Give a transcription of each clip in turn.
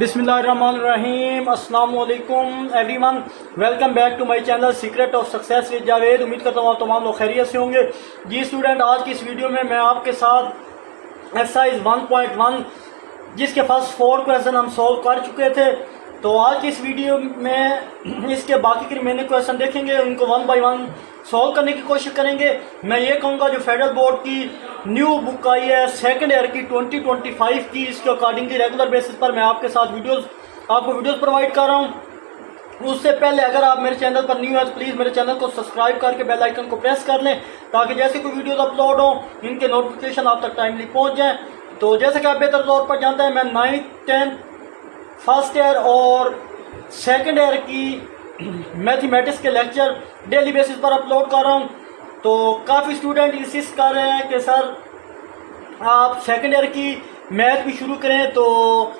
बिस्मिल्लाहिर्रहमानिर्रहीम अस्सलाम वालेकुम everyone, welcome back to my channel secret of success with Javed. उम्मीद करता हूँ आप तमाम लोग खैरियत से होंगे। जी स्टूडेंट, आज की इस वीडियो में मैं आपके साथ एक्सरसाइज 1.1 जिसके फर्स्ट 4 क्वेश्चन हम सॉल्व कर चुके थे, तो आज की इस वीडियो में इसके बाकी के रिमेनिंग क्वेश्चन देखेंगे, उनको 1 बाय 1 सॉल्व करने की कोशिश करेंगे। मैं ये कहूँगा जो फेडरल बोर्ड की न्यू बुक आई है सेकंड ईयर की 2025 की, इसके अकॉर्डिंगली रेगुलर बेसिस पर मैं आपके साथ आपको वीडियोस प्रोवाइड कर रहा हूँ। उससे पहले अगर आप मेरे चैनल पर न्यू है तो प्लीज़ मेरे चैनल को सब्सक्राइब करके बेल आइकन को प्रेस कर लें, ताकि जैसे कोई वीडियोस अपलोड हो इनके नोटिफिकेशन आप तक टाइमली पहुँच जाएँ। तो जैसे कि आप बेहतर तौर पर जानते हैं, मैं 9th 10th फर्स्ट ईयर और सेकंड ईयर की मैथमेटिक्स के लेक्चर डेली बेसिस पर अपलोड कर रहा हूँ। तो काफ़ी स्टूडेंट इंसिस्ट कर रहे हैं कि सर आप सेकंड ईयर की मैथ भी शुरू करें, तो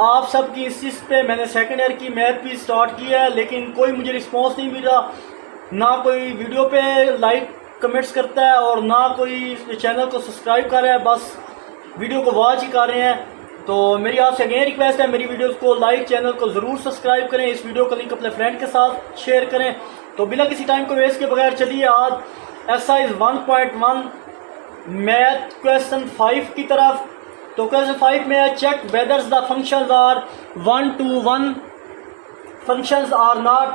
आप सब की इंसिस्ट पे मैंने सेकंड ईयर की मैथ भी स्टार्ट किया है, लेकिन कोई मुझे रिस्पांस नहीं मिल रहा। ना कोई वीडियो पे लाइक कमेंट्स करता है और ना कोई चैनल को सब्सक्राइब कर रहा है, बस वीडियो को वॉच ही कर रहे हैं। तो मेरी आपसे अगेन रिक्वेस्ट है, मेरी वीडियोस को लाइक, चैनल को ज़रूर सब्सक्राइब करें, इस वीडियो का लिंक अपने फ्रेंड के साथ शेयर करें। तो बिना किसी टाइम को वेस्ट के बगैर चलिए आज एक्सरसाइज 1.1 मैथ क्वेश्चन 5 की तरफ। तो क्वेश्चन 5 में है check whether the functions are 1 to 1 functions are not.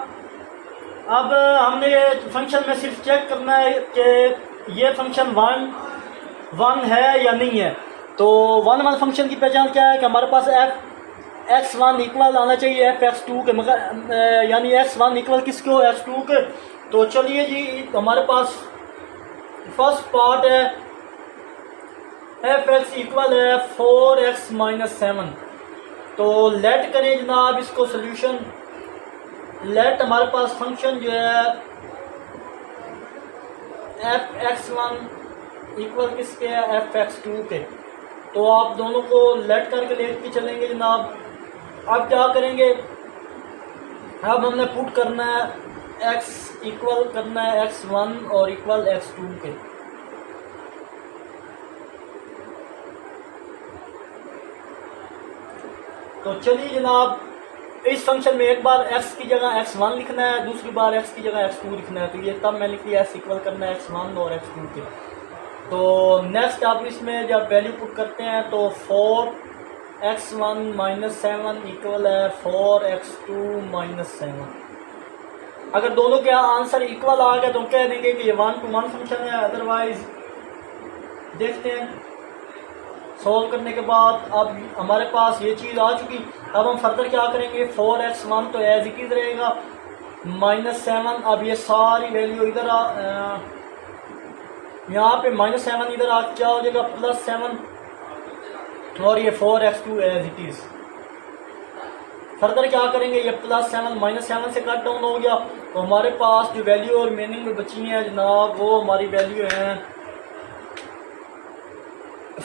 अब हमने ये फंक्शन में सिर्फ चेक करना है कि ये फंक्शन 1 है या नहीं है। तो 1 फंक्शन की पहचान क्या है कि हमारे पास x1 इक्वल आना चाहिए f(x2) के, मगर यानी x1 इक्वल किसके हो, x2 के। तो चलिए जी, हमारे पास फर्स्ट पार्ट है f(x) इक्वल है 4x - 7। तो लेट करें जनाब इसको सोल्यूशन। लेट हमारे पास फंक्शन जो है f(x1) इक्वल किसके है, f(x2) के। तो आप दोनों को लेट करके लेट के चलेंगे जनाब। अब क्या करेंगे, अब हमने पुट करना है x इक्वल करना है x1 और इक्वल x2 के। तो चलिए जनाब, इस फंक्शन में एक बार x की जगह x1 लिखना है, दूसरी बार x की जगह x2 लिखना है। तो ये तब मैं लिख लिया x इक्वल करना है x1 और x2 के। तो नेक्स्ट आप इसमें जब वैल्यू पुट करते हैं तो 4x1 - 7 इक्वल है 4x2 - 7। अगर दोनों के आंसर इक्वल आ गए तो हम कह देंगे कि ये 1 to 1 फंक्शन है। अदरवाइज देखते हैं सॉल्व करने के बाद। अब हमारे पास ये चीज़ आ चुकी, अब हम फर्दर क्या करेंगे, 4x1 तो एज इट इज़ रहेगा -7। अब ये सारी वैल्यू इधर यहाँ पे -7 इधर आ क्या हो जाएगा +7, और ये 4x2 as it is. Further क्या करेंगे, ये +7 -7 से कट डाउन हो गया। तो हमारे पास जो वैल्यू और मीनिंग में बची है जनाब, वो हमारी वैल्यू है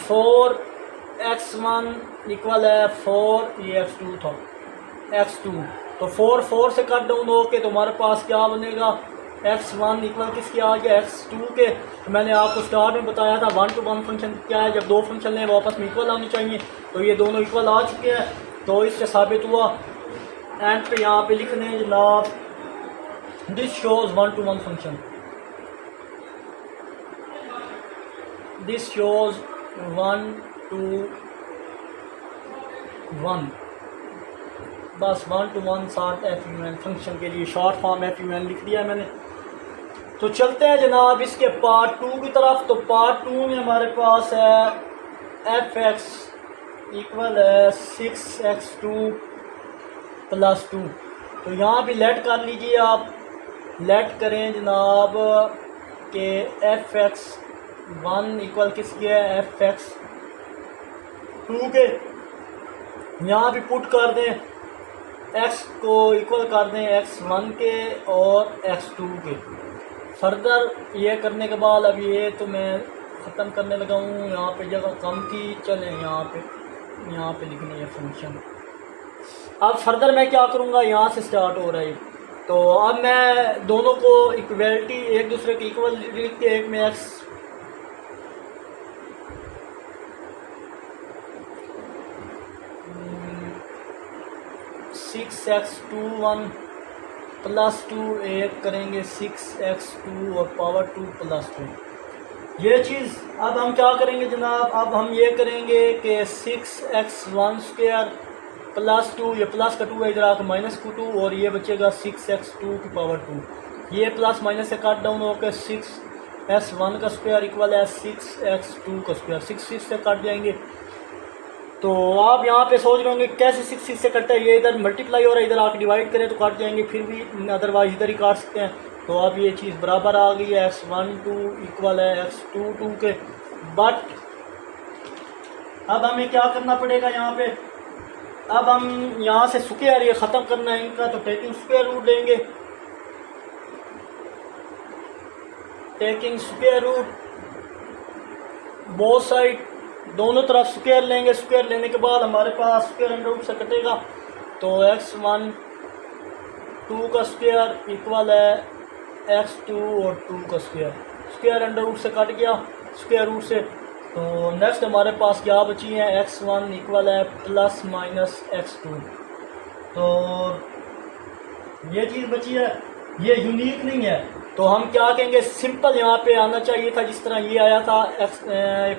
4x1 इक्वल है 4, ये x2 था x2। तो 4 से कट डाउन हो के तो हमारे पास क्या बनेगा, x1 इक्वल किसके आ गया, x2 के। तो मैंने आपको स्टार्ट में बताया था 1 to 1 फंक्शन क्या है, जब दो फंक्शन है वो आपस में इक्वल आने चाहिए। तो ये दोनों इक्वल आ चुके हैं, तो इससे साबित हुआ। एंड पे यहाँ पे लिखने हैं जनाब, this shows 1 to 1 function, this shows 1 to 1। बस 1 to 1 साथ FUN फंक्शन के लिए शॉर्ट फॉर्म FUN लिख दिया मैंने। तो चलते हैं जनाब इसके पार्ट 2 की तरफ। तो पार्ट 2 में हमारे पास है f(x) इक्वल है 6x2 + 2। तो यहाँ भी लेट कर लीजिए आप, लेट करें जनाब के f(x1) इक्वल किसके है, f(x2) के। यहाँ भी पुट कर दें, x को इक्वल कर दें x1 के और x2 के। फर्दर ये करने के बाद अब ये तो मैं ख़त्म करने लगा हूँ, यहाँ पे जगह कम थी, चलें यहाँ पे लिखनी है फंक्शन। अब फर्दर मैं क्या करूँगा, यहाँ से स्टार्ट हो रहा है। तो अब मैं दोनों को इक्वलिटी एक दूसरे के इक्वल लिख के, एक में x 6x2 1 प्लस 2, एक करेंगे 6x2 और पावर 2 प्लस 2। ये चीज़ अब हम क्या करेंगे जनाब, अब हम ये करेंगे कि 6x1² प्लस 2, ये प्लस का 2 है इधर आकर माइनस का 2, और ये बचेगा 6x2 की पावर 2। ये प्लस माइनस से कट डाउन होकर 6x1 का स्क्वायर इक्वल है 6x2 का स्क्वायर। 6 से कट जाएंगे। तो आप यहाँ पे सोच रहे होंगे कैसे 6 से कटता है, ये इधर मल्टीप्लाई हो रहा है, इधर आके डिवाइड करें तो कट जाएंगे, फिर भी अदरवाइज इधर ही काट सकते हैं। तो अब ये चीज़ बराबर आ गई है x12 इक्वल है x22 के। बट अब हमें क्या करना पड़ेगा यहाँ पे, अब हम यहाँ से स्क्वायर ये ख़त्म करना है इनका, तो टेकिंग स्क्वायर रूट लेंगे। Taking square root both side, दोनों तरफ स्क्वायर लेंगे। स्क्वायर लेने के बाद हमारे पास स्क्वायर अंडर रूट से कटेगा, तो x1 2 का स्क्वायर इक्वल है x2 और 2 का स्क्वायर। स्क्वायर अंडर रूट से कट गया स्क्वायर रूट से। तो नेक्स्ट हमारे पास क्या बची है, x1 इक्वल है प्लस माइनस x2। तो ये चीज़ बची है, ये यूनिक नहीं है। तो हम क्या कहेंगे, सिंपल यहाँ पे आना चाहिए था जिस तरह ये आया था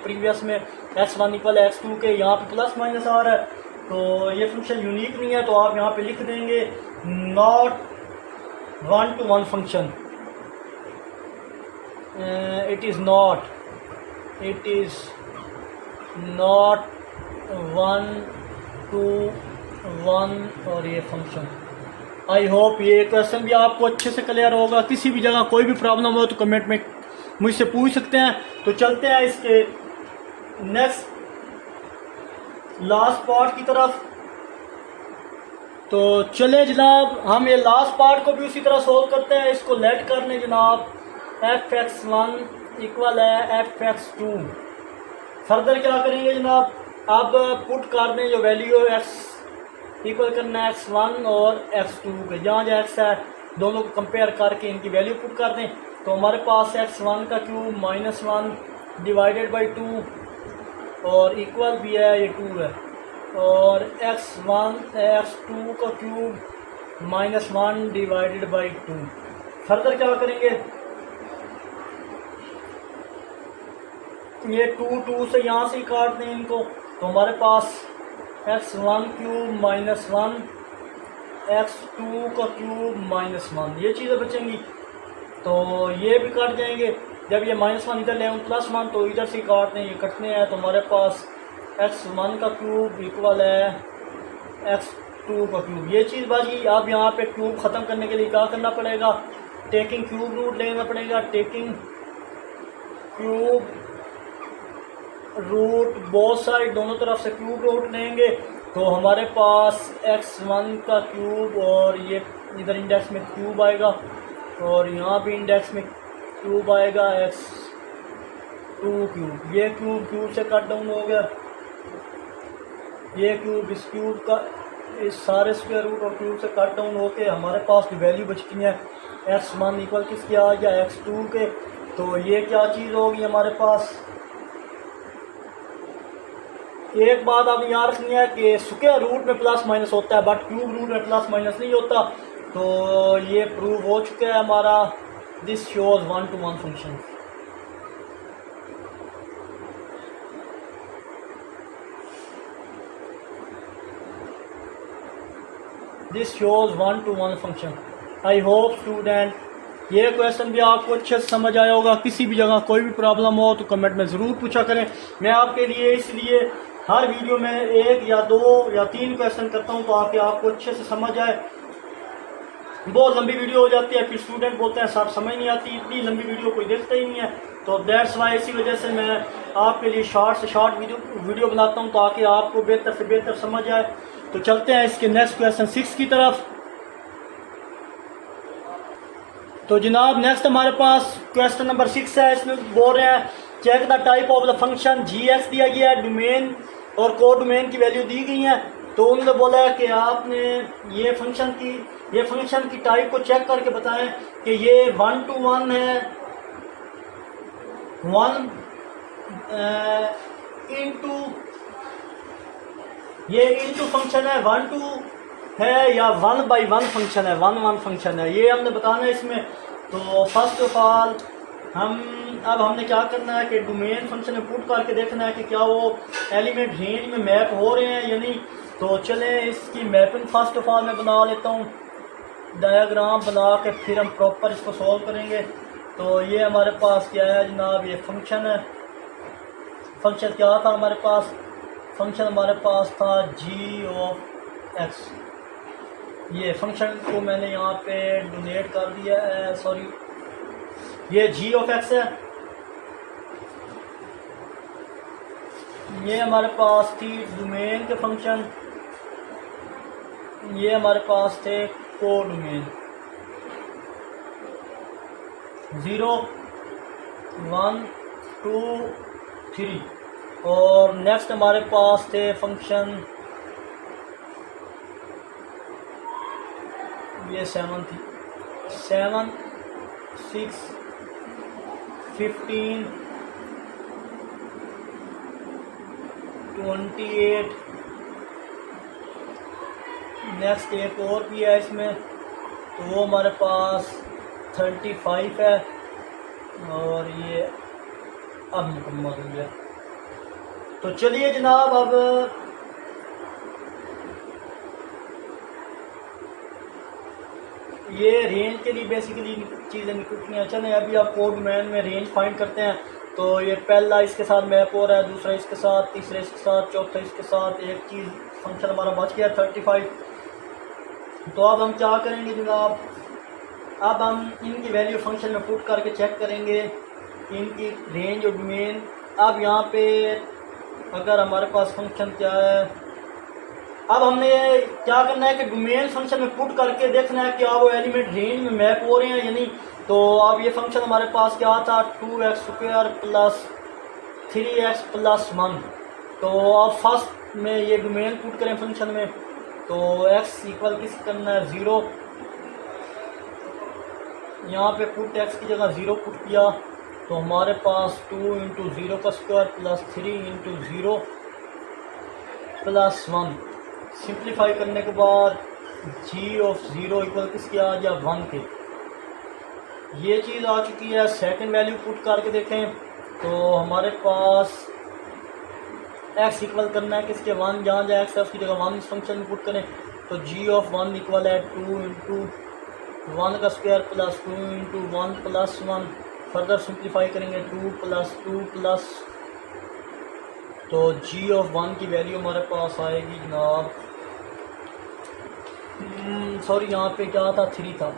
प्रीवियस में x1 इक्वल x2 के, यहाँ पे प्लस माइनस आ रहा है। तो ये फंक्शन यूनिक नहीं है, तो आप यहाँ पे लिख देंगे not 1-to-1 function. It is not 1-to-1 और ये फंक्शन। आई होप ये क्वेश्चन भी आपको अच्छे से क्लियर होगा। किसी भी जगह कोई भी प्रॉब्लम हो तो कमेंट में मुझसे पूछ सकते हैं। तो चलते हैं इसके नेक्स्ट लास्ट पार्ट की तरफ। तो चले जनाब, हम ये लास्ट पार्ट को भी उसी तरह सोल्व करते हैं। इसको लेट कर लें जनाब, fx1 इक्वल है fx2। फर्दर क्या करेंगे जनाब, अब पुट कर दें जो वैल्यू है x इक्वल करना है x1 और x2 के। जहाँ जहाँ x है दोनों को कंपेयर करके इनकी वैल्यू पुट कर दें। तो हमारे पास x1 का क्यूब -1 डिवाइडेड बाई 2 और इक्वल भी है, ये 2 है, और x2 का क्यूब -1 डिवाइडेड बाई 2। फर्दर क्या करेंगे, ये 2 से यहाँ से ही काट दें इनको। तो हमारे पास x1 क्यूब -1 x2 का क्यूब -1, ये चीज़ें बचेंगी। तो ये भी काट जाएंगे। जब ये -1 इधर ले +1 तो इधर से काट दें, ये कटने हैं। तो हमारे पास x1 का क्यूब इक्वल है x2 का क्यूब। ये चीज़ बाजी। अब यहाँ पे क्यूब ख़त्म करने के लिए क्या करना पड़ेगा, टेकिंग क्यूब रूट लेना पड़ेगा। Taking cube root both side, दोनों तरफ से क्यूब रूट लेंगे। तो हमारे पास x1 का क्यूब और ये इधर इंडेक्स में क्यूब आएगा और यहाँ भी इंडेक्स में क्यूब आएगा x2 क्यूब। ये क्यूब से कट डाउन हो गया, ये क्यूब इस क्यूब का, इस सारे स्क्वायर रूट और क्यूब से कट डाउन होके हमारे पास जो वैल्यू बचती है x1 इक्वल किसके आ गया, x2 के। तो ये क्या चीज़ होगी हमारे पास, एक बात आपने याद रखनी है कि स्क्वायर रूट में प्लस माइनस होता है बट क्यूब रूट में प्लस माइनस नहीं होता। तो ये प्रूव हो चुका है हमारा, this shows 1-to-1 function. This shows 1-to-1 function. I hope student ये क्वेश्चन भी आपको अच्छे से समझ आया होगा। किसी भी जगह कोई भी प्रॉब्लम हो तो कमेंट में ज़रूर पूछा करें। मैं आपके लिए इसलिए हर वीडियो में 1 या 2 या 3 क्वेश्चन करता हूं ताकि आपको अच्छे से समझ आए। बहुत लंबी वीडियो हो जाती है, फिर स्टूडेंट बोलते हैं सर समझ नहीं आती, इतनी लंबी वीडियो कोई देखता ही नहीं है। तो दैट्स वाई, इसी वजह से मैं आपके लिए शॉर्ट से शॉर्ट वीडियो बनाता हूं ताकि आपको बेहतर से बेहतर समझ आए। तो चलते हैं इसके नेक्स्ट क्वेश्चन 6 की तरफ। तो जनाब नेक्स्ट हमारे पास क्वेश्चन नंबर 6 है। इसमें बोल रहे हैं check the type of the function g(x) दिया गया है, डोमेन और को डोमेन की वैल्यू दी गई है। तो उन्होंने बोला है कि आपने ये फंक्शन की टाइप को चेक करके बताएं कि ये 1-to-1 है, 1 इंटू, ये इंटू फंक्शन है 1-to है या 1/1 फंक्शन है, 1 फंक्शन है, ये हमने बताना है इसमें। तो फर्स्ट ऑफ ऑल अब हमने क्या करना है कि डोमेन फंक्शन में पुट करके देखना है कि क्या वो एलिमेंट रेंज में मैप हो रहे हैं या नहीं। तो चलें इसकी मैपिंग फर्स्ट ऑफ ऑल मैं बना लेता हूँ, डायग्राम बना के फिर हम प्रॉपर इसको सॉल्व करेंगे। तो ये हमारे पास क्या है जनाब, ये फंक्शन है। फंक्शन क्या था हमारे पास, फंक्शन हमारे पास था g(x). ये फंक्शन को मैंने यहाँ पे डोनेट कर दिया है, सॉरी ये g(x) है। ये हमारे पास थी डोमेन के फंक्शन, ये हमारे पास थे को डोमेन 0 1 2 3। और नेक्स्ट हमारे पास थे फंक्शन ये 7 थी, 7 6 15 28। नेक्स्ट एक और भी है इसमें, तो वो हमारे पास 35 है। और ये अब मुकम्मल हो गया। तो चलिए जनाब, अब ये रेंज के लिए बेसिकली चीज़ें निकलती हैं। चलें अभी आप कोड डोमेन में रेंज फाइंड करते हैं। तो ये पहला इसके साथ मैप हो रहा है, दूसरा इसके साथ, तीसरा इसके साथ, चौथा इसके साथ, एक चीज़ फंक्शन हमारा बच गया 35। तो अब हम क्या करेंगे जनाब, अब हम इनकी वैल्यू फंक्शन में पुट करके चेक करेंगे इनकी रेंज और डोमेन। अब यहाँ पे अगर हमारे पास फंक्शन क्या है, अब हमने क्या करना है कि डोमेन फंक्शन में पुट करके देखना है कि वो एलिमेंट रेंज में मैप हो रहे हैं या नहीं। तो अब ये फंक्शन हमारे पास क्या था, 2x² + 3x + 1। तो अब फर्स्ट में ये डोमेन पुट करें फंक्शन में, तो x इक्वल किस करना है 0, यहाँ पे पुट x की जगह 0 पुट किया। तो हमारे पास 2 × 0² + 3 × 0 + 1। सिंप्लीफाई करने के बाद g(0) इक्वल किसके आ गया 1 के। ये चीज़ आ चुकी है। सेकंड वैल्यू पुट करके देखें तो हमारे पास x इक्वल करना है किसके 1, जहाँ जहाँ x है उसकी जगह 1 इस फंक्शन में पुट करें। तो g(1) इक्वल है 2 × 1² + 2 × 1 + 1। फर्दर सिंप्लीफाई करेंगे 2 + 2 + तो g(1) की वैल्यू हमारे पास आएगी जनाब, सॉरी यहाँ पे क्या था 3 था,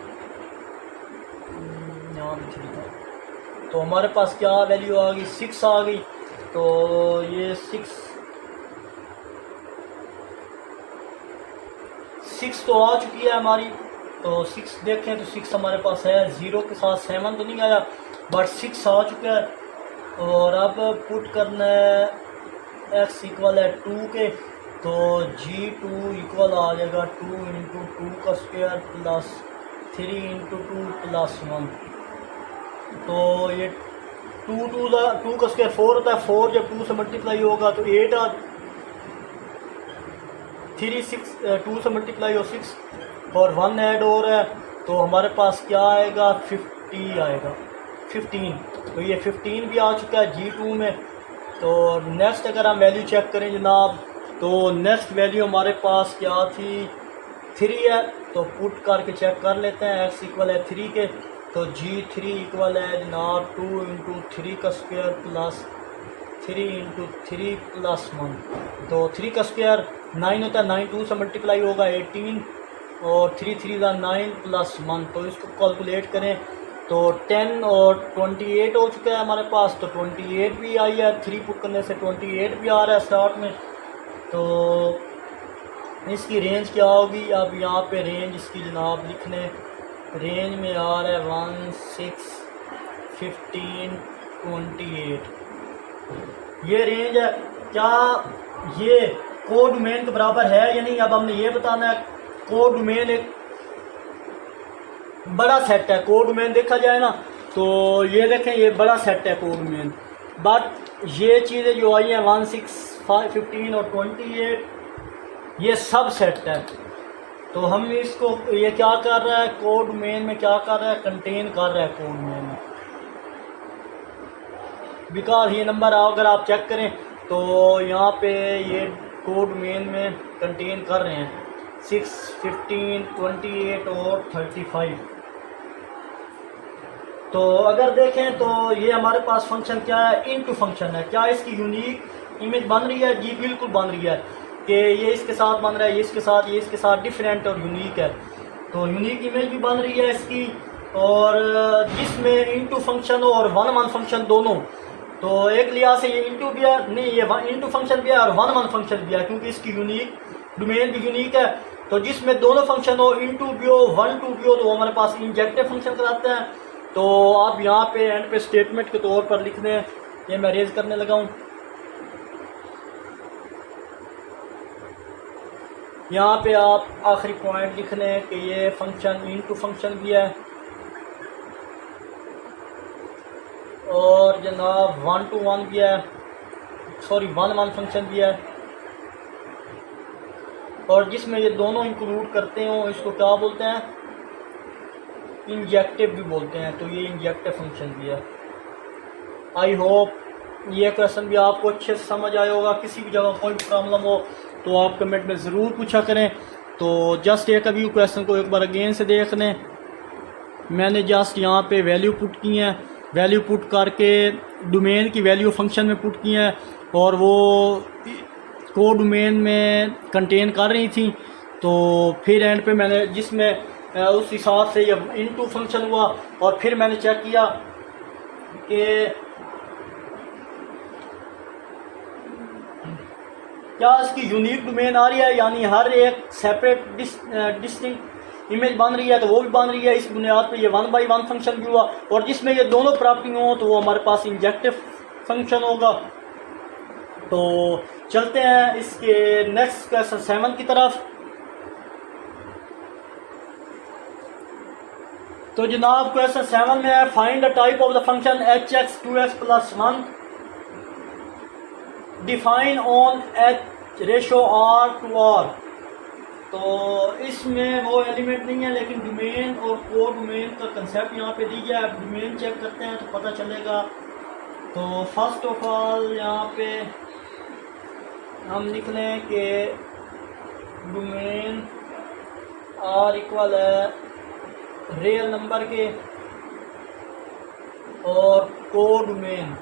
यहाँ पे 3 था। तो हमारे पास क्या वैल्यू आ गई 6 आ गई। तो ये 6 तो आ चुकी है हमारी। तो 6 देखें तो 6 हमारे पास है, 0 के साथ 7 तो नहीं आया बट 6 आ चुका है। और अब पुट करना है x इक्वल है 2 के। तो g2 इक्वल आ जाएगा 2 × 2² + 3 × 2 + 1। तो ये 2 का स्क्वायर 4 होता है, 4 जब 2 से मल्टीप्लाई होगा तो 8 आ 3 6 2 से मल्टीप्लाई हो 6 और 1 ऐड हो रहा है। तो हमारे पास क्या आएगा 50 आएगा 15। तो ये 15 भी आ चुका है g2 में। तो नेक्स्ट अगर हम वैल्यू चेक करें जनाब, तो नेक्स्ट वैल्यू हमारे पास क्या थी 3 है। तो पुट करके चेक कर लेते हैं, x इक्वल है 3 के। तो g3 इक्वल है जनाब 2 × 3² + 3 × 3 + 1। तो 3 का स्क्वायर 9 होता है, 9 2 से मल्टीप्लाई होगा 18 और 3 3 का 9 + 1। तो इसको कैलकुलेट करें तो 10 और 28 हो चुका है हमारे पास। तो 28 भी आई है, 3 पुट करने से 28 भी आ रहा है स्टार्ट में। तो इसकी रेंज क्या होगी, अब यहाँ पे रेंज इसकी जनाब लिखने, रेंज में आ रहा है 1 6 15 28। ये रेंज है। क्या ये कोड डोमेन के बराबर है या नहीं, अब हमने ये बताना है। कोड डोमेन एक बड़ा सेट है। कोड डोमेन देखा जाए ना तो ये देखें, ये बड़ा सेट है कोड डोमेन, बट ये चीज़ें जो आई हैं 1 6 15 और 28 ये सब सेट है। तो हम इसको ये क्या कर रहा है, कोड मेन में क्या कर रहा है, कंटेन कर रहा है कोड मेन में। बिकॉज ये नंबर अगर आप चेक करें तो यहाँ पे ये कोड मेन में कंटेन कर रहे हैं 6, 15, 28 और 35। तो अगर देखें तो ये हमारे पास फंक्शन क्या है, इनटू फंक्शन है। क्या इसकी यूनिक इमेज बन रही है? जी बिल्कुल बन रही है कि ये इसके साथ बन रहा है, ये इसके साथ, ये इसके साथ डिफरेंट और यूनिक है। तो यूनिक इमेज भी बन रही है इसकी, और जिसमें इनटू फंक्शन और वन फंक्शन दोनों। तो एक लिहाज से ये इनटू भी है, नहीं ये इनटू फंक्शन भी है और वन फंक्शन भी है, क्योंकि इसकी यूनिक डोमेन भी यूनिक है। तो जिसमें दोनों फंक्शन हो, इनटू भी हो, वन टू भी हो, तो वो हमारे पास इंजेक्टिव फंक्शन कराते हैं। तो आप यहाँ पे एंड पे स्टेटमेंट के तौर पर लिख दें, ये मैं रेज करने लगा हूँ। यहाँ पे आप आखिरी पॉइंट लिख लें कि ये फंक्शन इनटू फंक्शन भी है और जनाब 1 to 1 भी है, सॉरी 1 फंक्शन भी है, और जिसमें ये दोनों इंक्लूड करते हो इसको क्या बोलते हैं, इंजेक्टिव भी बोलते हैं। तो ये इंजेक्टिव फंक्शन भी है। आई होप ये क्वेश्चन भी आपको अच्छे से समझ आया होगा। किसी भी जगह कोई भी प्रॉब्लम हो तो आप कमेंट में ज़रूर पूछा करें। तो जस्ट एक अभी क्वेश्चन को एक बार अगेन से देख लें। मैंने जस्ट यहाँ पे वैल्यू पुट की हैं, वैल्यू पुट करके डोमेन की वैल्यू फंक्शन में पुट की हैं और वो को डोमेन में कंटेन कर रही थी। तो फिर एंड पे मैंने जिसमें उस हिसाब से ये इनटू फंक्शन हुआ, और फिर मैंने चेक किया कि क्या इसकी यूनिक डोमेन आ रही है, यानी हर एक सेपरेट डिस्टिंक्ट इमेज बन रही है, तो वो भी बन रही है। इस बुनियाद पे ये 1 by 1 फंक्शन भी हुआ, और जिसमें ये दोनों प्रॉपर्टी हो तो वो हमारे पास इंजेक्टिव फंक्शन होगा। तो चलते हैं इसके नेक्स्ट क्वेश्चन 7 की तरफ। तो जनाब क्वेश्चन 7 में है, find the type of the function hx 2x + 1 define on h ratio r to r। तो इसमें वो एलिमेंट नहीं है, लेकिन डोमेन और को डोमेन का कंसेप्ट यहाँ पे दी गया है। डोमेन चेक करते हैं तो पता चलेगा। तो फर्स्ट ऑफ ऑल यहाँ पे हम लिख लें कि डोमेन r इक्वल है रियल नंबर के, और को डोमेन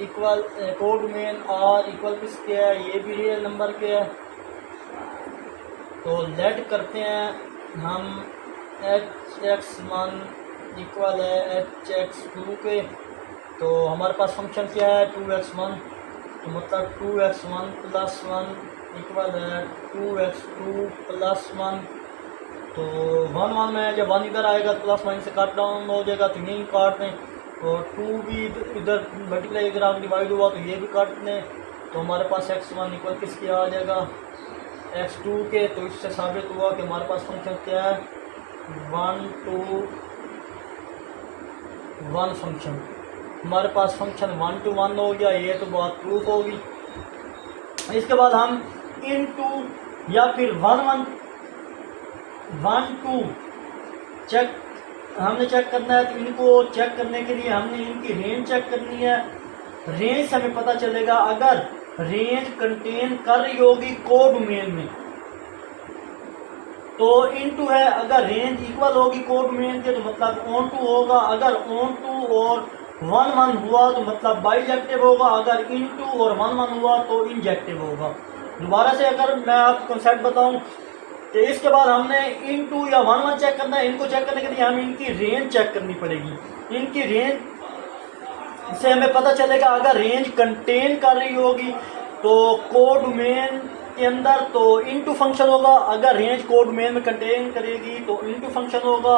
इक्वल को डोमेन r इक्वल किसके है, ये भी रियल नंबर के है। तो लेट करते हैं हम hx1 इक्वल है hx2 के। तो हमारे पास फंक्शन क्या है 2x1, तो मतलब 2x1 + 1 इक्वल है 2x2 + 1। तो 1 1 में जब 1 इधर आएगा तो प्लस माइनस से कट डाउन हो जाएगा, तो यही काट दें। और 2 भी इधर मल्टीप्लाई इधर आगे डिवाइड हुआ तो ये भी काट दें। तो हमारे पास x1 इक्वल किसके आ जाएगा, x2 के। तो इससे साबित हुआ कि हमारे पास फंक्शन क्या है 1 to 1 फंक्शन। हमारे पास फंक्शन 1 to 1 हो गया, ये तो बात प्रूफ होगी। इसके बाद हम इनटू या फिर 1 1 2 चेक हमने चेक करना है। तो इनको चेक करने के लिए हमने इनकी रेंज चेक करनी है। रेंज से हमें पता चलेगा अगर रेंज कंटेन कर रही होगी को डोमेन में तो इनटू है, अगर रेंज इक्वल होगी को डोमेन के तो मतलब ऑन टू होगा, अगर ऑन टू और 1 1 हुआ तो मतलब बाइजेक्टिव होगा, अगर इनटू और 1 1 हुआ तो इंजेक्टिव होगा। दोबारा से अगर मैं आपको कंसेप्ट बताऊं तो इसके बाद हमने इनटू या 1 1 चेक करना है। इनको चेक करने के लिए हमें इनकी रेंज चेक करनी पड़ेगी। इनकी रेंज से हमें पता चलेगा अगर रेंज कंटेन कर रही होगी तो को डोमेन के अंदर तो इनटू फंक्शन होगा, अगर रेंज को डोमेन में कंटेन करेगी तो इनटू फंक्शन होगा,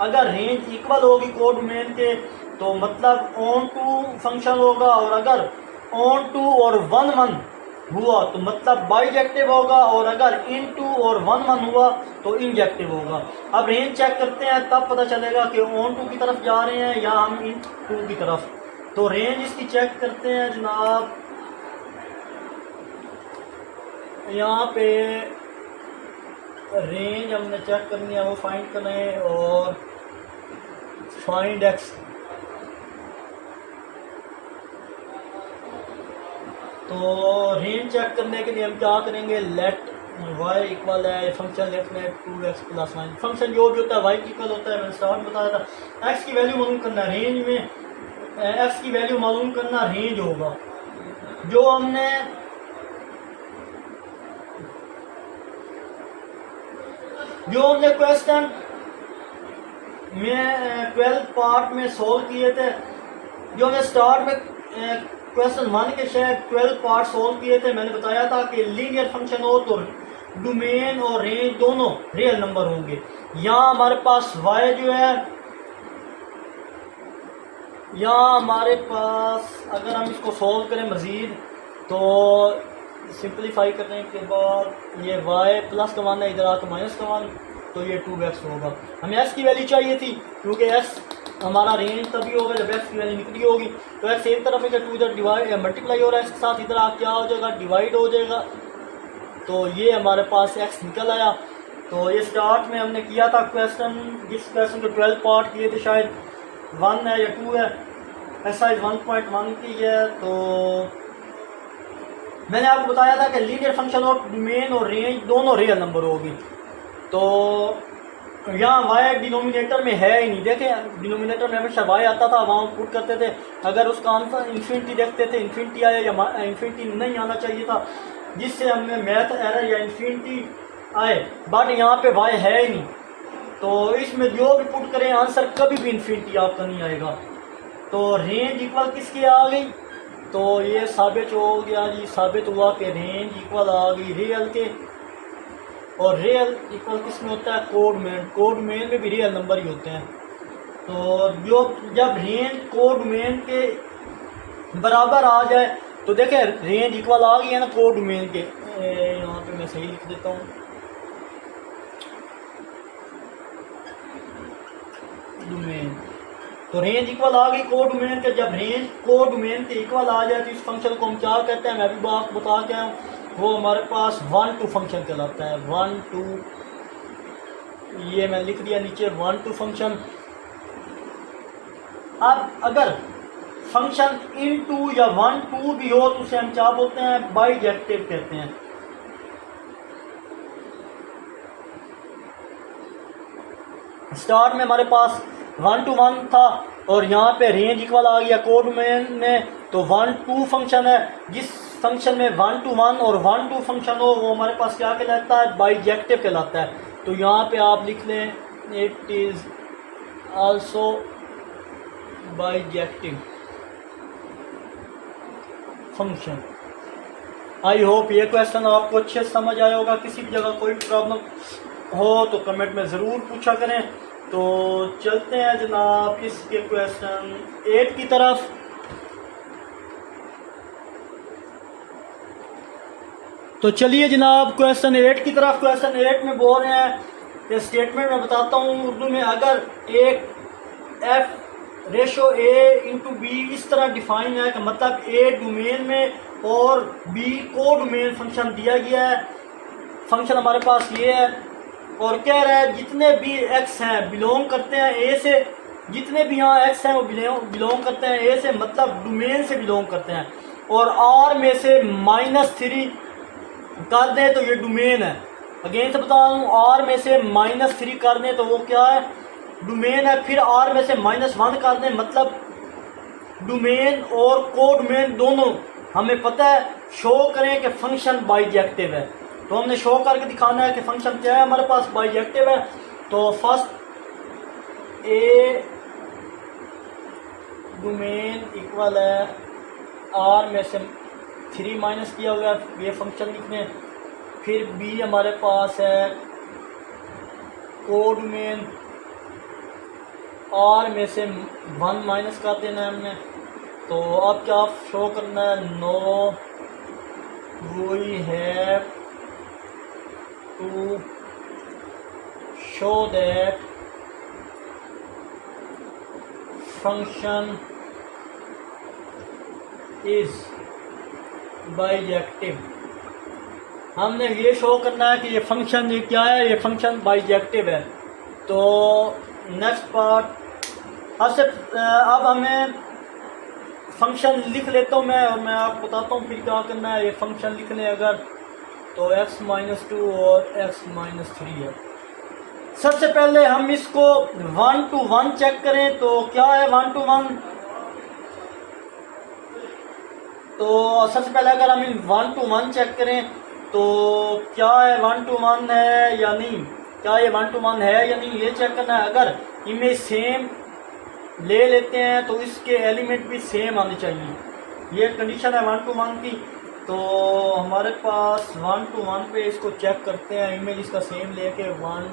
अगर रेंज इक्वल होगी को डोमेन के तो मतलब ऑन टू फंक्शन होगा, और अगर ऑन टू और 1 1 हुआ तो मतलब बाइजेक्टिव होगा, और अगर इनटू और 1 1 हुआ तो इंजेक्टिव होगा। अब रेंज चेक करते हैं तब पता चलेगा कि ऑन टू की तरफ जा रहे हैं या हम इन टू की तरफ। तो रेंज इसकी चेक करते हैं जनाब। यहाँ पे रेंज हमने चेक करनी है, वो फाइंड करना है, और फाइंड एक्स। तो रेंज चेक करने के लिए हम क्या करेंगे, लेट वाई इक्वल है फंक्शन लेफ्ट में 2x प्लस वन, फंक्शन जो भी होता है वाई इक्वल होता है, मैंने स्टार्ट में बताया था। एक्स की वैल्यू मालूम करना रेंज में, एक्स की वैल्यू मालूम करना रेंज होगा। जो हमने क्वेश्चन में 12 पार्ट में सोल्व किए थे, जो हमने स्टार्ट में क्वेश्चन 1 के शायद 12 पार्ट सोल्व किए थे, मैंने बताया था कि लीनियर फंक्शन हो तो डोमेन और रेंज दोनों रियल नंबर होंगे। यहाँ हमारे पास y जो है, यहाँ हमारे पास अगर हम इसको सोल्व करें मज़ीद तो सिंप्लीफाई करने के बाद ये y प्लस का मान है, इधर आकर माइनस का मान, तो ये 2x होगा। हमें s की वैल्यू चाहिए थी, क्योंकि s हमारा रेंज तभी होगा जब x की वैल्यू निकली होगी। तो x एक तरफ है, 2 इधर डिवाइड मल्टीप्लाई हो रहा है इसके साथ, इधर आप क्या हो जाएगा, डिवाइड हो जाएगा। तो ये हमारे पास x निकल आया। तो ये स्टार्ट में हमने किया था क्वेश्चन, इस क्वेश्चन के 12 पार्ट किए थे, शायद 1 है या 2 है, एक्सरसाइज 1.1 की है। तो मैंने आपको बताया था कि लीनियर फंक्शन और डोमेन और रेंज दोनों रियल नंबर होगी। तो यहाँ y डिनोमिनेटर में है ही नहीं, देखें डिनोमिनेटर में हमेशा y आता था, वहाँ पुट करते थे, अगर उसका आंसर इन्फिनिटी देखते थे, इन्फिनिटी आया या इन्फिनिटी नहीं आना चाहिए था, जिससे हमें मैथ एरर या इन्फिनिटी आए, बट यहाँ पे y है ही नहीं। तो इसमें जो भी पुट करें आंसर कभी भी इन्फिनिटी आपका नहीं आएगा। तो रेंज इक्वल किसकी आ गई, तो ये साबित हो गया जी, साबित हुआ कि रेंज इक्वल आ गई रियल के, और रियल इक्वल किस में होता है, कोड में। कोड में भी रियल नंबर ही होते हैं। तो जो जब रेंज कोड में के बराबर आ जाए तो देखें रेंज इक्वल आ गई है ना कोड में के, यहाँ पे मैं सही लिख देता हूँ, डोमेन। तो रेंज इक्वल आ गई कोड डोमेन के। जब रेंज कोड डोमेन के इक्वल आ जाए तो इस फंक्शन को हम क्या कहते हैं, मैं भी बात बता के आया, वो हमारे पास 1 to फंक्शन कहलाता है। 1 to, ये मैं लिख दिया नीचे 1 to फंक्शन। अब अगर फंक्शन इनटू या 1 to भी हो तो उसे हम क्या बोलते हैं, बाइजेक्टिव कहते हैं। स्टार्ट में हमारे पास 1 to 1 था, और यहाँ पे रेंज इक्वल आ गया कोड में, तो 1 to फंक्शन है। जिस फंक्शन में 1 to 1 और 1 to फंक्शन हो वो हमारे पास क्या कहलाता है, बाइजेक्टिव कहलाता है। तो यहाँ पे आप लिख लें, it is also bijective function. I hope ये क्वेश्चन आपको अच्छे से समझ आया होगा। किसी भी जगह कोई प्रॉब्लम हो तो कमेंट में ज़रूर पूछा करें। तो चलते हैं जनाब इसके क्वेश्चन 8 की तरफ। तो चलिए जनाब क्वेश्चन 8 की तरफ। क्वेश्चन 8 में बोल रहे हैं, ये स्टेटमेंट मैं बताता हूँ उर्दू में। अगर एक f ratio a into B इस तरह डिफाइन है कि मतलब a डोमेन में और b को डोमेन फंक्शन दिया गया है, फंक्शन हमारे पास ये है, और कह रहा है जितने भी x हैं बिलोंग करते हैं a से, जितने भी यहाँ x हैं वो बिलोंग करते हैं a से, मतलब डोमेन से बिलोंग करते हैं, और r में से -3 कर दें तो ये डोमेन है। अगेन से बता दूँ, r में से -3 कर दें तो वो क्या है, डोमेन है। फिर r में से -1 कर दें मतलब डोमेन और को डोमेन दोनों हमें पता है। शो करें कि फंक्शन बाइजेक्टिव है, तो हमने शो करके दिखाना है कि फंक्शन क्या है हमारे पास, बाइजेक्टिव है। तो फर्स्ट a डोमेन इक्वल है r में से 3 माइनस किया हुआ है, ये फंक्शन लिखने। फिर b हमारे पास है को डोमेन, r में से 1 माइनस कर देना है हमने। तो अब क्या शो करना है, no we have to show that function is bijective. हमने ये शो करना है कि ये फंक्शन ये क्या है, ये फंक्शन बाइजेक्टिव है। तो नेक्स्ट पार्ट अब हमें फंक्शन लिख लेता हूँ मैं, और मैं आपको बताता हूँ फिर क्या करना है। ये फंक्शन लिख लें अगर, तो x-2 और x-3 है। सबसे पहले हम इसको 1 to 1 चेक करें, तो क्या है 1 to 1। तो सबसे पहले अगर हम 1 to 1 चेक करें तो क्या है 1 to 1 है या नहीं, क्या ये 1 to 1 है या नहीं, ये चेक करना है। अगर इमेज सेम ले लेते हैं तो इसके एलिमेंट भी सेम आने चाहिए, ये कंडीशन है 1 to 1 की। तो हमारे पास 1 to 1 पे इसको चेक करते हैं, इमेज इसका सेम लेके 1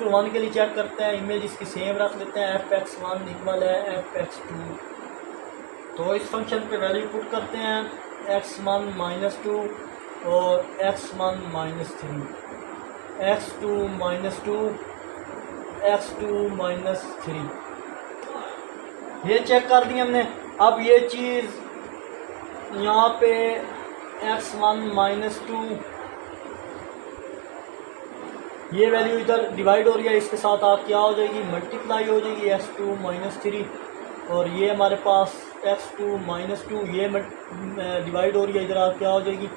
to 1 के लिए चेक करते हैं, इमेज इसकी सेम रख लेते हैं। fx1 इक्वल है fx2। तो इस फंक्शन पे वैल्यू पुट करते हैं x1 - 2 और x1 - 3, x2 - 2 x2 - 3, ये चेक कर दिया हमने। अब ये चीज़ यहाँ पे x1 - 2 ये वैल्यू इधर डिवाइड हो रही है, इसके साथ आप क्या हो जाएगी, मल्टीप्लाई हो जाएगी x2 - 3, और ये हमारे पास x2 - 2 ये डिवाइड हो रही है, इधर आप क्या हो जाएगी,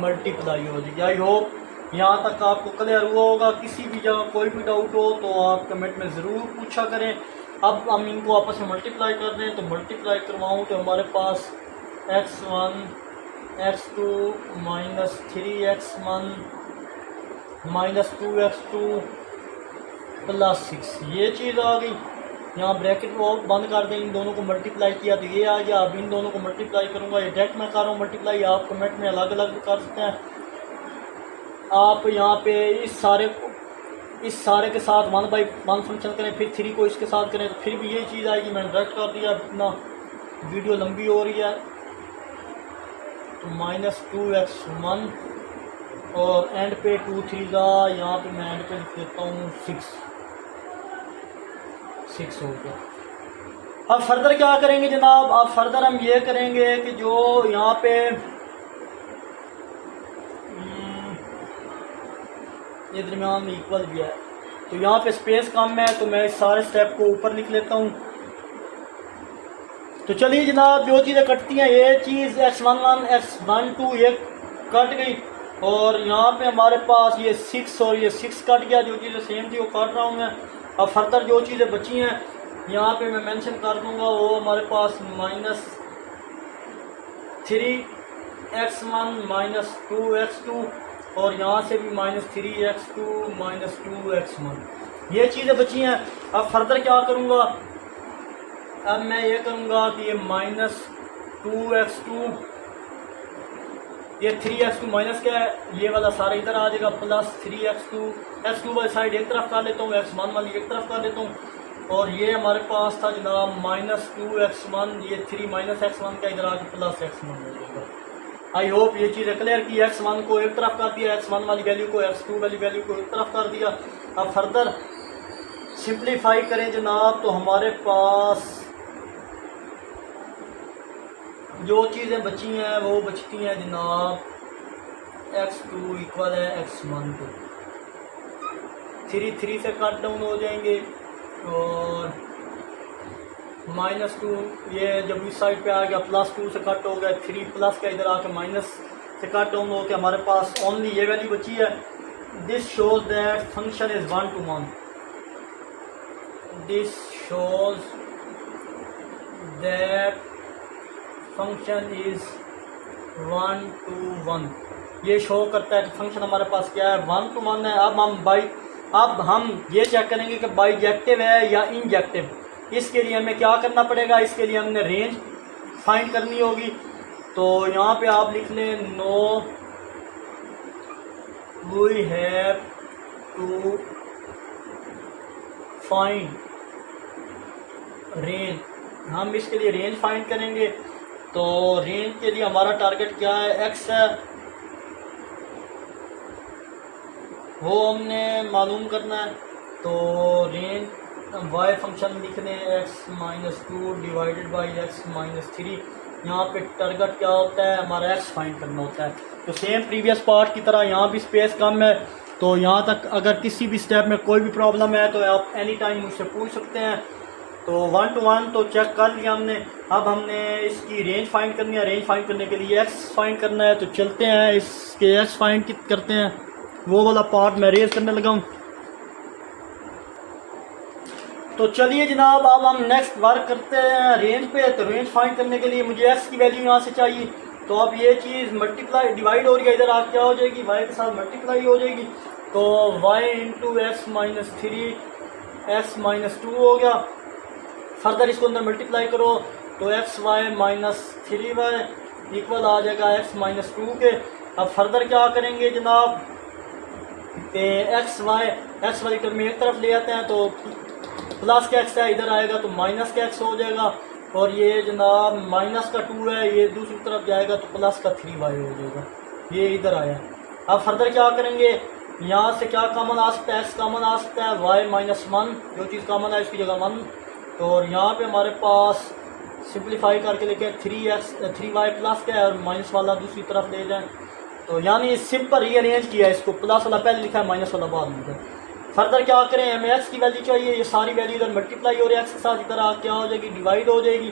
मल्टीप्लाई हो जाएगी। आई होप यहाँ तक आपको क्लियर हुआ होगा। किसी भी जगह कोई भी डाउट हो तो आप कमेंट में ज़रूर पूछा करें। अब हम इनको आपस में मल्टीप्लाई कर दें, तो मल्टीप्लाई करवाऊँ तो हमारे पास x1 x2 - 3x1 - 2x2 + 6 ये चीज़ आ गई। यहाँ ब्रैकेट को बंद कर दें, इन दोनों को मल्टीप्लाई किया तो ये आ गया। अब इन दोनों को मल्टीप्लाई करूँगा, ये डायरेक्ट मैं कर रहा हूँ मल्टीप्लाई, आप कमेंट में अलग अलग कर सकते हैं। आप यहाँ पे इस सारे के साथ 1/1 फंक्शन करें, फिर 3 को इसके साथ करें तो फिर भी यही चीज़ आएगी। मैंने डायरेक्ट कर दिया, इतना वीडियो लंबी हो रही है। तो -2x1 और एंड पे 2 3 का, यहाँ पे मैं एंड पे लिख देता हूँ 6 हो गया। अब फर्दर क्या करेंगे जनाब, अब फर्दर हम ये करेंगे कि जो यहाँ पे ये दरमियान में इक्वल भी है, तो यहाँ पे स्पेस कम है, तो मैं इस सारे स्टेप को ऊपर लिख लेता हूँ। तो चलिए जनाब, जो चीज़ें कटती हैं, ये चीज़ x11 x12 ये कट गई, और यहाँ पे हमारे पास ये 6 और ये 6 कट गया। जो चीज़ें सेम थी वो काट रहा हूँ मैं। अब फर्दर जो चीज़ें बची हैं यहाँ पे मैं मेंशन कर दूँगा, वो हमारे पास -3x1 - 2x2, और यहाँ से भी -3x2 - 2x1 ये चीज़ें बची हैं। अब फर्दर क्या करूँगा, अब मैं ये करूँगा कि ये -2x2 ये 3x2 माइनस क्या है, ये वाला सारा इधर आ जाएगा, +3x2 x2 वाली साइड एक तरफ कर लेता हूँ, x1 वाली एक तरफ कर लेता हूँ, और ये हमारे पास था जनाब -2x1, ये 3 - x1 का इधर आके +x1 हो जाएगा। आई होप ये चीज़ क्लियर की। x1 को एक तरफ कर दिया, x1 वाली वैल्यू को, x2 वाली वैल्यू को एक तरफ कर दिया। अब फर्दर सिंप्लीफाई करें जनाब, तो हमारे पास जो चीज़ें बची हैं वो बचती हैं जनाब, x2 इक्वल है x1 को, 3 से कट डाउन हो जाएंगे, और -2 ये जब इस साइड पे आ गया +2 से कट हो गया, 3 प्लस का इधर आके माइनस से कट डाउन हो के हमारे पास ओनली ये वैल्यू बची है। This shows that function is 1 to 1। This shows that function is 1 to 1। ये शो करता है कि फंक्शन हमारे पास क्या है, 1 to 1 है। अब हम ये चेक करेंगे कि बाइजेक्टिव है या इंजेक्टिव। इसके लिए हमें क्या करना पड़ेगा, इसके लिए हमने रेंज फाइंड करनी होगी। तो यहाँ पे आप लिख लें, no we have to find range. हम इसके लिए रेंज फाइंड करेंगे। तो रेंज के लिए हमारा टारगेट क्या है, x है, वो हमने मालूम करना है। तो रेंज y फंक्शन लिख लें, x - 2 डिवाइडेड बाई x - 3, यहाँ पे टारगेट क्या होता है, हमारा एक्स फाइंड करना होता है। तो सेम प्रीवियस पार्ट की तरह यहाँ भी स्पेस कम है, तो यहाँ तक अगर किसी भी स्टेप में कोई भी प्रॉब्लम है तो आप एनी टाइम मुझसे पूछ सकते हैं। तो 1 to 1 तो चेक कर लिया हमने। अब हमने इसकी रेंज फाइंड करनी है। रेंज फाइंड करने के लिए एक्स फाइंड करना है, तो चलते हैं इसके एक्स फाइंड करते हैं। वो वाला पार्ट मैं रेज करने लगा हूँ। तो चलिए जनाब, अब हम नेक्स्ट वर्क करते हैं रेंज पे। तो रेंज फाइंड करने के लिए मुझे एक्स की वैल्यू यहाँ से चाहिए। तो अब ये चीज़ मल्टीप्लाई डिवाइड हो रही है, इधर आप क्या हो जाएगी, वाई के साथ मल्टीप्लाई हो जाएगी। तो Y into X minus 3 X minus 2 हो गया। फर्दर इसको अंदर मल्टीप्लाई करो तो X Y minus 3y equal आ जाएगा एक्स माइनस 2 के। अब फर्दर क्या करेंगे जनाब, एक्स वाली टर्म में एक तरफ ले आते हैं, तो प्लस का एक्स है इधर आएगा तो माइनस का एक्स हो जाएगा। और ये जनाब माइनस का 2 है, ये दूसरी तरफ जाएगा तो प्लस का 3y हो जाएगा। ये इधर आया। अब फर्दर क्या करेंगे, यहाँ से क्या कॉमन आ सकता है, एक्स कॉमन आ सकता है, y माइनस 1 जो चीज़ कॉमन है इसकी जगह 1। तो और यहाँ पे हमारे पास सिंप्लीफाई करके लेके 3y प्लस का है और माइनस वाला दूसरी तरफ ले जाएं। तो यानी सिंपल रीअरेंज किया है इसको, प्लस वाला पहले लिखा है, माइनस वाला बाद में। फर्दर क्या करें, हमें एक्स की वैल्यू चाहिए। ये सारी वैल्यू इधर मल्टीप्लाई हो रही है एक्स के साथ, इधर क्या हो जाएगी, डिवाइड हो जाएगी।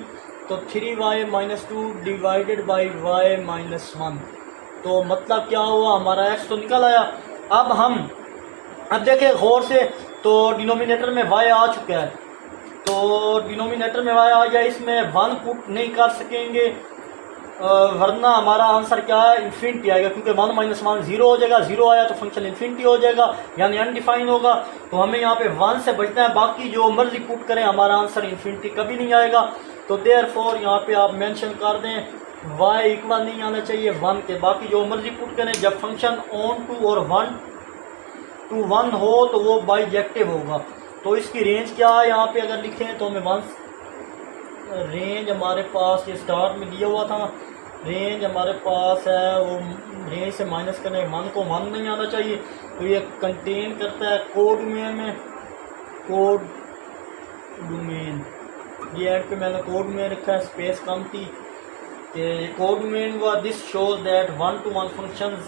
तो 3y minus 2 divided by y minus 1। तो मतलब क्या हुआ, हमारा एक्स तो निकल आया। अब देखें गौर से, तो डिनोमिनेटर में y आ चुका है। तो डिनोमिनेटर में y आ गया, इसमें 1 पुट नहीं कर सकेंगे, वरना हमारा आंसर क्या है, इन्फिनिटी आएगा। क्योंकि 1 माइनस 1 0 हो जाएगा, 0 आया तो फंक्शन इन्फिनिटी हो जाएगा, यानी अनडिफाइन होगा। तो हमें यहाँ पे 1 से बचना है, बाकी जो मर्जी पुट करें हमारा आंसर इन्फिनिटी कभी नहीं आएगा। तो देयरफॉर यहाँ पे आप मेंशन कर दें y इक्वल नहीं आना चाहिए 1 के, बाकी जो मर्जी पुट करें। जब फंक्शन ऑन टू और 1 to 1 हो तो वो बाइजेक्टिव होगा। तो इसकी रेंज क्या है, यहाँ पे अगर लिखें तो हमें 1 रेंज हमारे पास ये स्टार्ट में दिया हुआ था, रेंज हमारे पास है, वो रेंज से माइनस करने 1 को 1 नहीं आना चाहिए। तो ये कंटेन करता है कोड डोमेन में, कोड डोमेन, ये एंड पे मैंने कोड में रखा है, स्पेस कम थी। कोड डोमेन हुआ this shows that 1 to 1 function,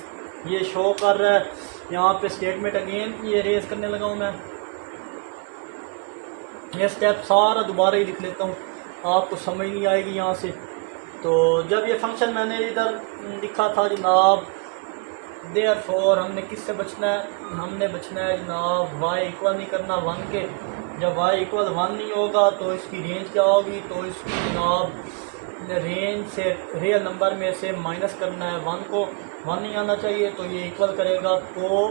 ये शो कर रहा है। यहाँ पे स्टेटमेंट अगेन ये रेज करने लगा हूँ मैं, ये स्टेप सारा दोबारा ही लिख लेता हूँ, आपको समझ नहीं आएगी यहाँ से। तो जब ये फंक्शन मैंने इधर लिखा था जनाब, देयरफॉर हमने किससे बचना है, हमने बचना है जनाब y इक्वल नहीं करना 1 के। जब y इक्वल 1 नहीं होगा तो इसकी रेंज क्या होगी, तो इसकी जनाब रेंज से रियल नंबर में से माइनस करना है 1 को, 1 नहीं आना चाहिए। तो ये इक्वल करेगा को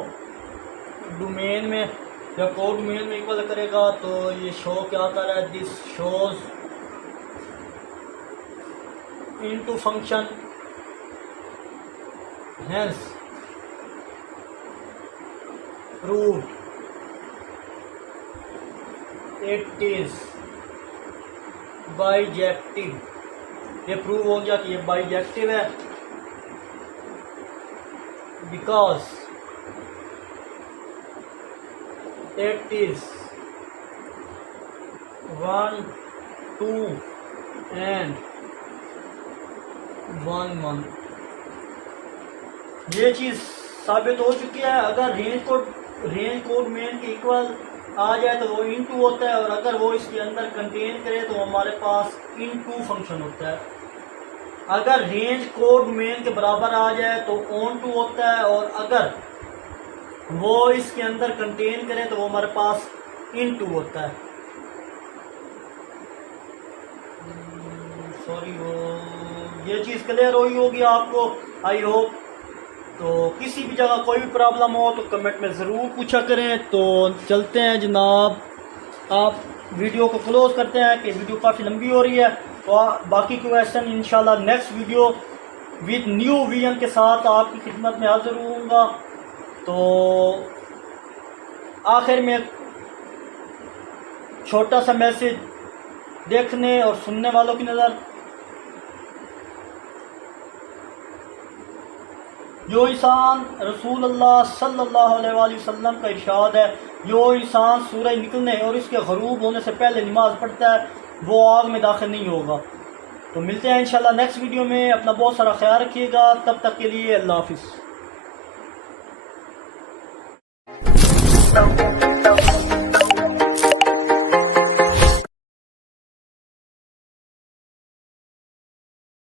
डोमेन में, जब को डोमेन में इक्वल करेगा तो ये शो क्या कर रहा है, this shows into function, hence proved it is bijective। ये प्रूव हो गया कि ये बाइजेक्टिव है, because it is 1 2 and 1 1। ये चीज़ साबित हो चुकी है। अगर रेंज कोड मेन के इक्वल आ जाए तो वो इनटू होता है, और अगर वो इसके अंदर कंटेन करे तो हमारे पास इनटू फंक्शन होता है। अगर रेंज कोड मेन के बराबर आ जाए तो ऑन टू होता है, और अगर वो इसके अंदर कंटेन करे तो वो हमारे पास इनटू होता है। सॉरी, वो ये चीज़ क्लियर हुई होगी आपको, आई होप। तो किसी भी जगह कोई भी प्रॉब्लम हो तो कमेंट में ज़रूर पूछा करें। तो चलते हैं जनाब, आप वीडियो को क्लोज करते हैं कि वीडियो काफ़ी लंबी हो रही है। तो बाकी क्वेश्चन इंशाल्लाह next video with new vision के साथ आपकी खिदमत में हाजिर होऊंगा। तो आखिर में छोटा सा मैसेज देखने और सुनने वालों की नज़र, जो इंसान रसूल अल्लाह सल्लल्लाहु अलैहि वसल्लम का इरशाद है, जो इंसान सूरज निकलने और इसके ग़रूब होने से पहले नमाज पढ़ता है वो आग में दाखिल नहीं होगा। तो मिलते हैं इंशाल्लाह नेक्स्ट वीडियो में। अपना बहुत सारा ख्याल रखिएगा, तब तक के लिए अल्लाह हाफिज़।